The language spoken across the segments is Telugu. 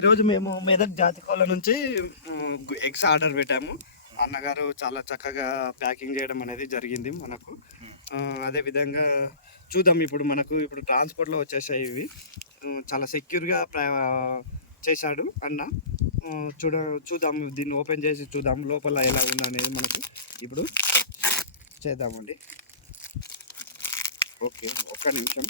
ఈరోజు మేము మెదక్ జాతి కోళ్ళ నుంచి ఎగ్స్ ఆర్డర్ పెట్టాము. అన్నగారు చాలా చక్కగా ప్యాకింగ్ చేయడం అనేది జరిగింది మనకు. అదేవిధంగా చూద్దాం, ఇప్పుడు ట్రాన్స్పోర్ట్లో వచ్చేసాయి ఇవి. చాలా సెక్యూర్గా చేశాడు అన్న. చూద్దాం, దీన్ని ఓపెన్ చేసి చూద్దాం లోపల ఎలా ఉందనేది మనకు ఇప్పుడు చేద్దామండి. ఓకే, ఒక్క నిమిషం.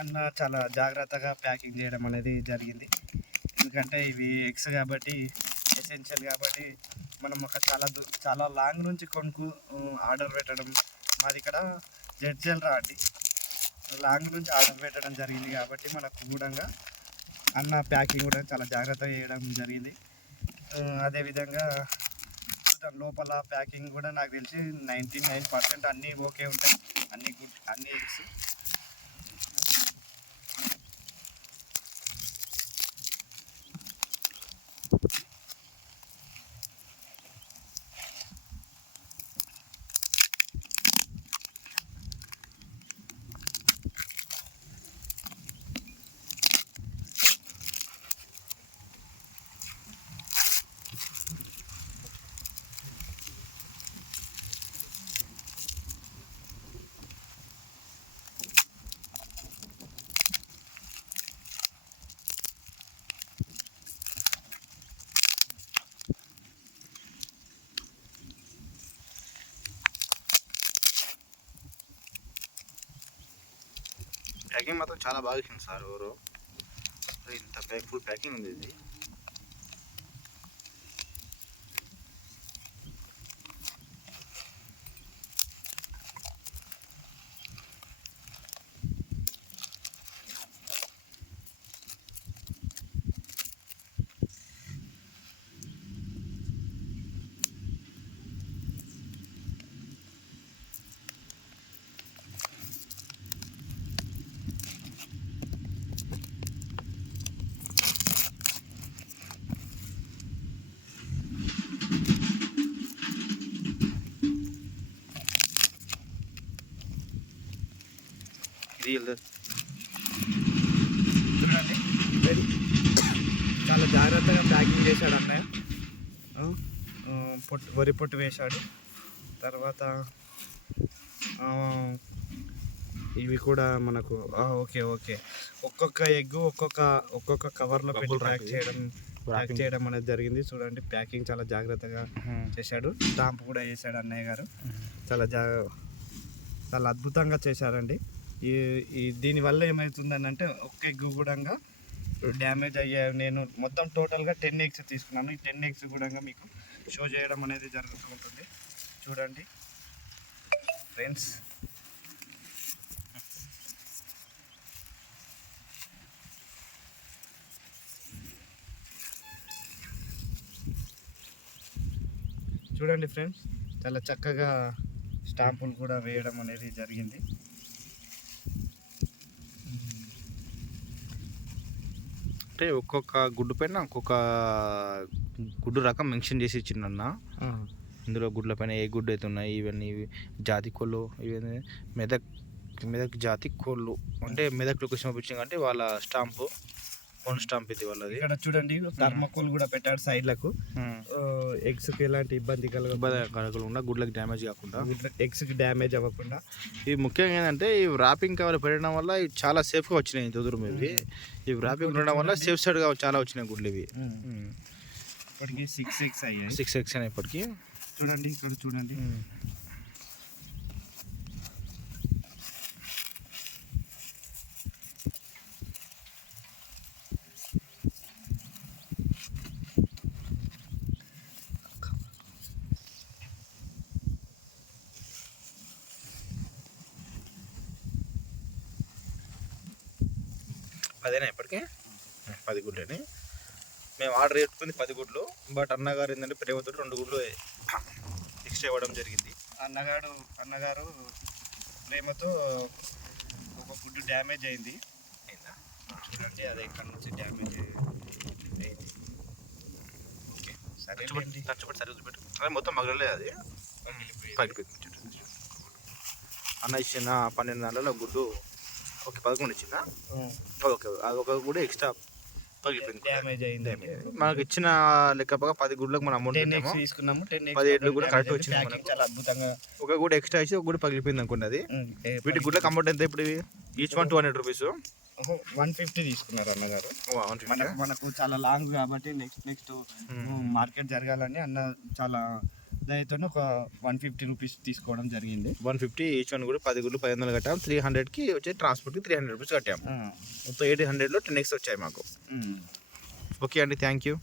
అన్న చాలా జాగ్రత్తగా ప్యాకింగ్ చేయడం అనేది జరిగింది. ఎందుకంటే ఇవి ఎగ్స్ కాబట్టి, ఎసెన్షియల్ కాబట్టి మనం చాలా లాంగ్ నుంచి ఆర్డర్ పెట్టడం. మాది ఇక్కడ జడ్జెల్రా అండి. లాంగ్ నుంచి ఆర్డర్ పెట్టడం జరిగింది కాబట్టి మనకు కూడా అన్న ప్యాకింగ్ కూడా చాలా జాగ్రత్తగా చేయడం జరిగింది. అదేవిధంగా లోపల ప్యాకింగ్ కూడా నాకు తెలిసి 99% అన్నీ ఓకే ఉంటాయి. అన్ని ఎగ్స్. ప్యాకింగ్ మాత్రం చాలా బాగా ఇచ్చింది సార్. ఎవరు ఇంత ఫుల్ ప్యాకింగ్ ఉంది ఇది. చూడండి, చాలా జాగ్రత్తగా ప్యాకింగ్ చేశాడు అన్నయ్య. వరి పొట్టు వేశాడు. తర్వాత ఇవి కూడా మనకు ఓకే. ఒక్కొక్క ఎగ్ ఒక్కొక్క కవర్లో పెట్టి ప్యాక్ చేయడం అనేది జరిగింది. చూడండి, ప్యాకింగ్ చాలా జాగ్రత్తగా చేశాడు. స్టాంప్ కూడా వేసాడు అన్నయ్య గారు. చాలా అద్భుతంగా చేశారండి. దీనివల్ల ఏమవుతుందని అంటే ఒక్క ఎగ్ కూడా డ్యామేజ్ అయ్యాయి. నేను మొత్తం టోటల్గా 10 ఎగ్స్ తీసుకున్నాను. ఈ 10 ఎగ్స్ కూడా మీకు షో చేయడం అనేది జరుగుతూ ఉంటుంది. చూడండి ఫ్రెండ్స్, చాలా చక్కగా స్టాంపులు కూడా వేయడం అనేది జరిగింది. అంటే ఒక్కొక్క గుడ్డు పైన ఒక్కొక్క గుడ్డు రకం మెన్షన్ చేసి ఇచ్చిండన్న. ఇందులో గుడ్ల పైన ఏ గుడ్డు అయితే ఉన్నాయి, ఇవన్నీ జాతి కోళ్ళు, ఇవన్నీ మెదక్ జాతి కోళ్ళు అంటే మెదక్ లొకేషన్ పంపించింది అంటే వాళ్ళ స్టాంపు. ఓన్ స్టాంప్ ఇది వాళ్ళది. ఇక్కడ చూడండి థర్మకోల్ కూడా పెట్టాడు సైడ్లకు, ఎగ్స్కి ఎలాంటి ఇబ్బంది కలగకుండా గుడ్లకు డ్యామేజ్ కాకుండా, ఎగ్స్కి డ్యామేజ్ అవ్వకుండా. ఇవి ముఖ్యంగా ఏంటంటే ఈ ర్యాపింగ్ కవర్ పెట్టడం వల్ల ఇవి చాలా సేఫ్గా వచ్చినాయి దుదురు ఇవి. ఈ ర్యాపింగ్ ఉండడం వల్ల సేఫ్ సైడ్గా చాలా వచ్చినాయి గుడ్లు ఇవి. ఇప్పటికి 6 eggs అయ్యాయి. 6 eggs అయినాయి ఇప్పటికి. చూడండి ఇక్కడ చూడండి. అదేనా ఇప్పటికే 10 గుడ్లని మేము ఆర్డర్ పెట్టుకుంది 10 గుడ్లు. బట్ అన్నగారు ఏంటంటే ప్రేమతో 2 గుడ్లు ఎక్స్ట్రా ఇవ్వడం జరిగింది. అన్నగారు ప్రేమతో ఒక గుడ్డు డ్యామేజ్ అయింది. చూడండి అదే ఇక్కడ నుంచి డ్యామేజ్ అయింది. ఓకే సరే తచ్చుబట్టి సరే చూపెట్టు. అదే మొత్తం మగలేదు, అది పగిలిపోయింది. అన్న ఇచ్చిన 12 దాంట్లో గుడ్డు ఓకే 11 ఇచ్చిందా? ఓకే అది ఒక గుడ్డు ఎక్స్ట్రా పగిలిపోయింది, డ్యామేజ్ అయింది. మనకి ఇచ్చిన లెక్కగా 10 గుడ్లకు మనం అమౌంట్ తీసుకున్నాము. 10 ఎడ్లు కూడా కరెక్ట్ వచ్చింది మనకు. చాలా అద్భుతంగా ఒక గుడ్డు ఎక్స్ట్రా ఇచ్చి ఒక గుడ్డు పగిలిపోయింది అనుకోండి. అది వీటి గుడ్లకు అమౌంట్ ఎంత ఇప్పుడు? Each 200 rupees. 150 తీసుకున్నారు అన్నగారు. మనకు చాలా లాంగ్ కాబట్టి నెక్స్ట్ మార్కెట్ జరగాలని అన్న చాలా దానితో ఒక 150 రూపీస్ తీసుకోవడం జరిగింది. 150 ఈచ్ వన్ కూడా 10 గుడ్లు 500 కట్టాము. 300కి వచ్చే ట్రాన్స్పోర్ట్కి 300 రూపీస్ కట్టాము. మొత్తం 800లో 10 eggs వచ్చాయి మాకు. ఓకే అండి, థ్యాంక్ యూ.